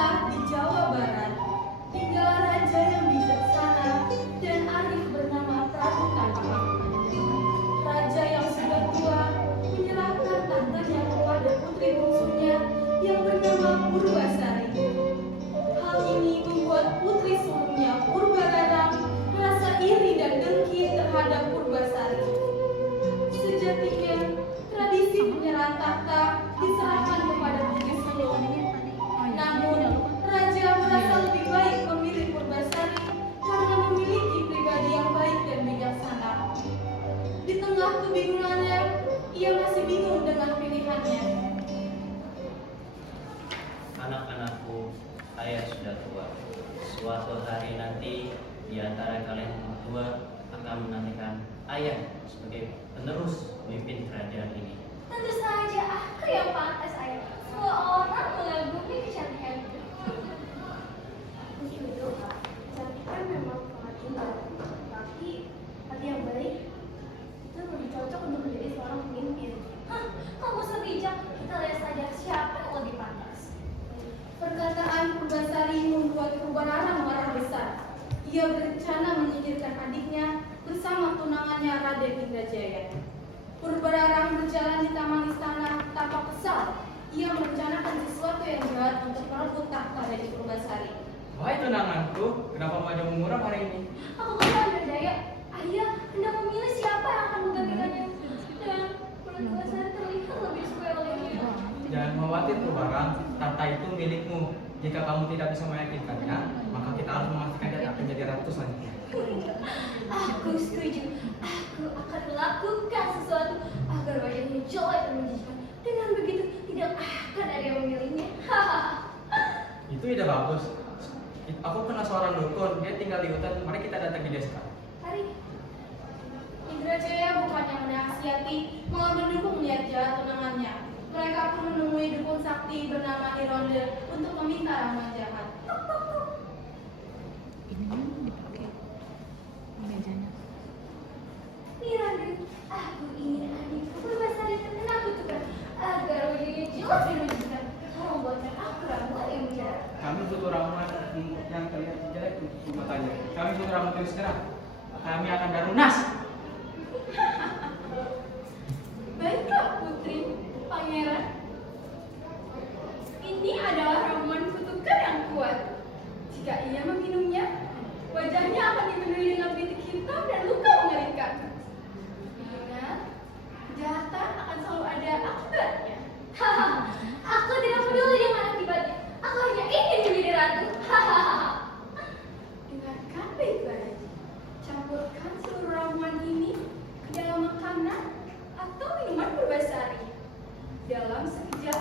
Desa di Jawa Barat, tinggal raja yang bijaksana dan arif bernama Prabu Tapak. Raja yang sudah tua menyerahkan tahtanya kepada putri bungsunya yang bernama Purbasari. Hal ini membuat putri sulungnya Purbararang merasa iri dan dengki terhadap Purbasari. Sejatinya, tradisi penyerahan tahta diserahkan kepada putri sulung. Namun, raja merasa lebih baik memilih Purbasari karena memiliki pribadi yang baik dan bijaksana. Di tengah kebingungannya, ia masih bingung dengan pilihannya. Anak-anakku, ayah sudah tua. Suatu hari nanti, di antara kalian berdua akan menantikan ayah sebagai penerus pemimpin kerajaan ini. Tentu saja aku yang pantas, ayah. Semua orang mengagumi kecantikanku. Aku setuju, Kak. Kecantikan memang sangat indah, tapi hati yang baik itu lebih cocok untuk menjadi seorang pemimpin. Hah, kamu sebijak. Kita lihat saja siapa yang lebih pantas. Perkataan Purbasari membuat Purbararang marah besar. Ia berencana menyingkirkan adiknya bersama tunangannya Raden Indrajaya. Purbararang berjalan di taman istana tanpa kesal. Ia merencanakan sesuatu yang jahat untuk merebut tahta dari Purbasari. Wahai tunanganku, kenapa maju mengurang hari ini? Aku bukan Indrajaya. Ayah hendak memilih siapa yang akan menggantikannya. Dan Purbasari terlihat lebih suka olehnya. Jangan khawatir Purbararang, tahta itu milikmu. Jika kamu tidak bisa meyakinkannya, maka kita harus memastikan dia akan jadi ratu selanjutnya. Aku setuju. Aku akan melakukan sesuatu agar wajahnya jelek dan menjijikan. Dengan begitu tidak akan ada yang memilihnya. Itu ide bagus. Aku kenal seorang dukun, dia tinggal di hutan. Mari kita datang di desa. Hari Indrajaya bukannya menasihati, malah mendukung niat jahat tunangannya. Mereka pun menemui dukun sakti bernama Nironde untuk meminta ramuan jahat. Nironde, aku ingin adikku Purbasari terkena kutukan agar wajahnya jelek dan menjijikan. Tolong buatkan aku ramuan yang mujarab. Kami butuh ramuan yang terlihat jelek untuk matanya. Kami butuh ramuan yang segera. Kami akan darunas. Baiklah putri, pangeran. Ini adalah ramuan kutukan yang kuat. Jika ia meminumnya, wajahnya akan dipenuhi dengan bintik hitam dan luka mengerikan. Ingat, kejahatan akan selalu ada akibatnya. Hahaha, aku tidak peduli dengan akibatnya. Aku hanya ingin menjadi ratu. Hahaha. Dengarkan baik-baik. Campurkan seluruh ramuan ini ke dalam makanan atau minuman Purbasari. Dalam sekejap,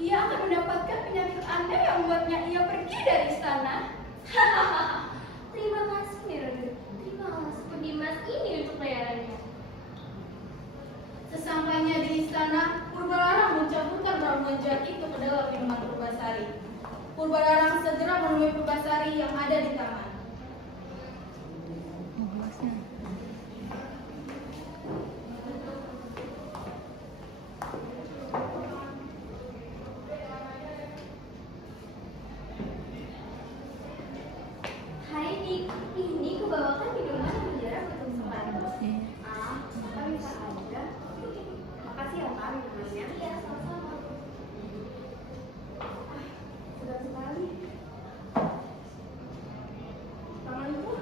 ia akan mendapatkan penyakit aneh yang membuatnya ia pergi dari istana. Hahaha. Terima kasih Nironde. Terima kasih pendimas ini untuk bayarannya. Sesampainya di istana, Purbararang mencampurkan ramuan jahat itu ke dalam minuman Purbasari. Purbararang segera menemui Purbasari yang ada di taman. Hai Dik, ini kubawakan minuman yang mujarab untuk semuanya. Kita bisa aja. Makasih ya, Kak, minumannya. Iya, sama-sama. Sedap sekali. Tanganku,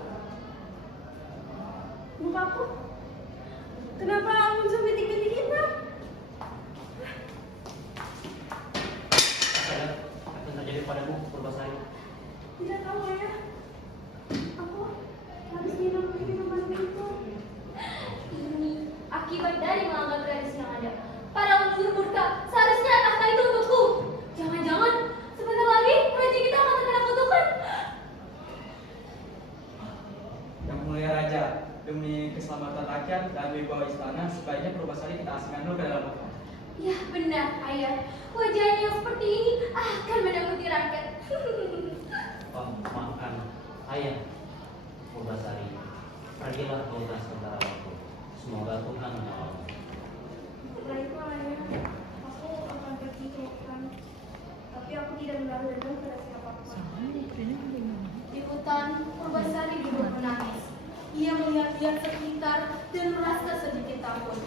mukaku, kenapa muncul bintik-bintik hitam? Apa yang terjadi padamu, Purbasari? Tidak tahu ayah. Aku habis minum minuman itu. Ini akibat dari melanggar tradisi yang ada. Para unsur murka, seharusnya tahta itu untukku. Jangan-jangan sebentar lagi raja kita akan terkena kutukan. Yang mulia raja, demi keselamatan rakyat dan wibawa istana, sebaiknya Purbasari kita asingkan dulu ke dalam kota. Ya benar ayah, wajahnya yang seperti ini akan menakuti rakyat. Maafkan ayah, Purbasari. Pergilah ke hutan sementara waktu. Semoga Tuhan menolongmu. Baiklah, ayah. Aku akan pergi ke hutan. Tapi aku tidak menaruh dendam pada siapapun. Di hutan, Purbasari duduk menangis. Ia melihat-lihat sekitar dan merasa sedikit takut.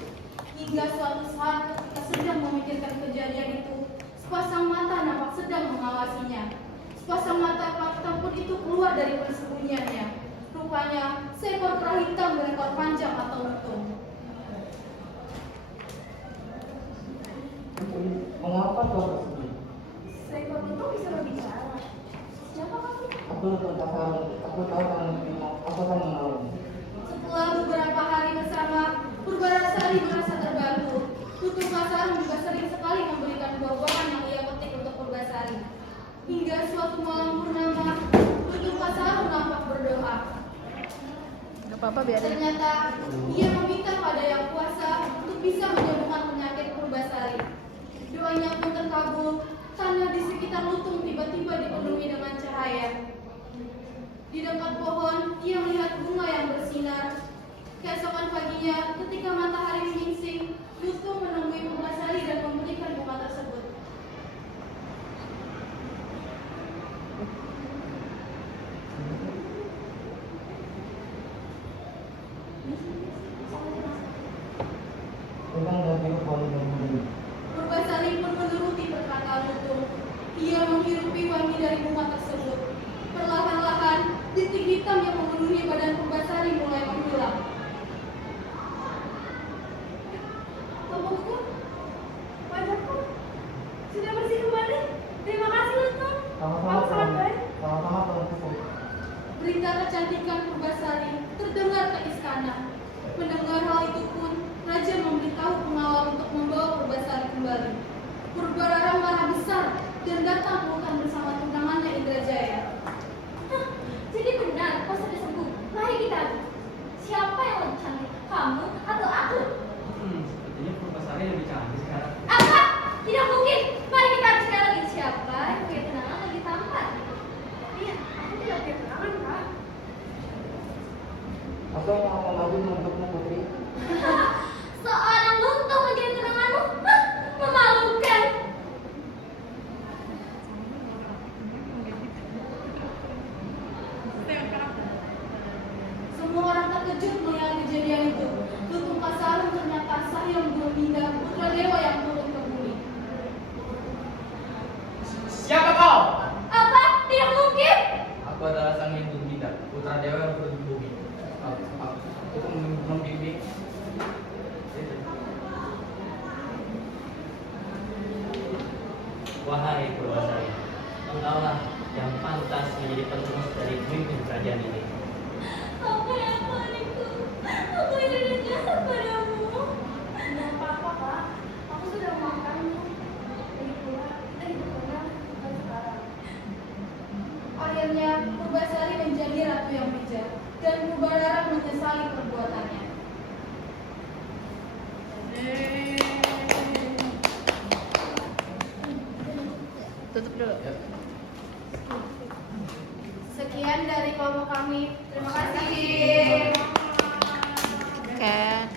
Hingga suatu saat ketika sedang memikirkan kejadian itu, sepasang mata nampak sedang mengawasinya. Sepasang mata takut itu keluar dari persembunyiannya. Rupanya, seekor kera hitam berekor panjang atau lutung. Mengapa kau bersedih? Seekor lutung bisa berbicara. Siapa kamu? Aku nonton pasaran, aku tahu kamu terima, aku akan menolong. Setelah beberapa hari bersama, Purbarasari merasa terbantu. Lutung Kasarung juga sering sekali memberikan buah-buahan yang ia petik untuk Purbasari. Hingga suatu malam purnama, Lutung Kasarung nampak berdoa. Ternyata ia meminta pada Yang Kuasa untuk bisa menyembuhkan penyakit Purbasari. Doanya pun terkabul. Tanah di sekitar lutung tiba-tiba dipenuhi dengan cahaya. Di dekat pohon, ia melihat bunga yang bersinar. Keesokan paginya, ketika matahari menyingsing, lutung menemui Purbasari dan memberikan bunga tersebut. Tentang dan biru boleh membeli. Purbasari pun menuruti perkataan lutung. Ia menghirupi wangi dari bunga tersebut. Perlahan-lahan, titik hitam yang memenuhi badan Purbasari mulai menghilang. Tubuhku, wajahku sudah bersih kembali. Terima kasih lutung. Kamu sangat baik. Sama-sama tuanku. Berita kecantikan Purbasari terdengar ke istana. Mendengar hal itu pun, Raja memberitahu pengawal untuk membawa Purbasari kembali. Purbarara marah besar dan datang ke hutan bersama tunangannya Indrajaya. Hah, jadi benar kau sudah sembuh. Mari kita adu. Siapa yang lebih cantik? Kamu atau aku? Sepertinya Purbasari lebih cantik sekarang. Apa? Tidak mungkin. Mari kita adu sekali lagi. Siapa yang punya tunangan lebih tampan? Iya, aku tidak punya kenangan, Kak. Aku yang akan maju menunjukmu putri. Seorang lutung menjadi tunanganmu? Hah, memalukan. Semua orang terkejut melihat kejadian itu. Lutung Kasarung ternyata Sahyang Burminda, putra dewa yang turun ke bumi. Siapa kau? Apa? Tidak mungkin. Aku adalah sang Hindu Gita, putra dewa yang turun ke bumi. Aku membimbing. Wahai Purbasari, engkaulah yang pantas menjadi penerus dari pemimpin kerajaan ini. Apa yang panikku? Aku tidak jahat padamu. Tidak apa-apa, Kak. Aku sudah memaafkanmu. Lagi pula, kita hidup tenang bukan sekarang. Akhirnya, Purbasari menjadi ratu yang bijak dan Purbarara menyesali perbuatannya. Tutup dulu. Sekian dari kelompok kami. Terima kasih. Cat.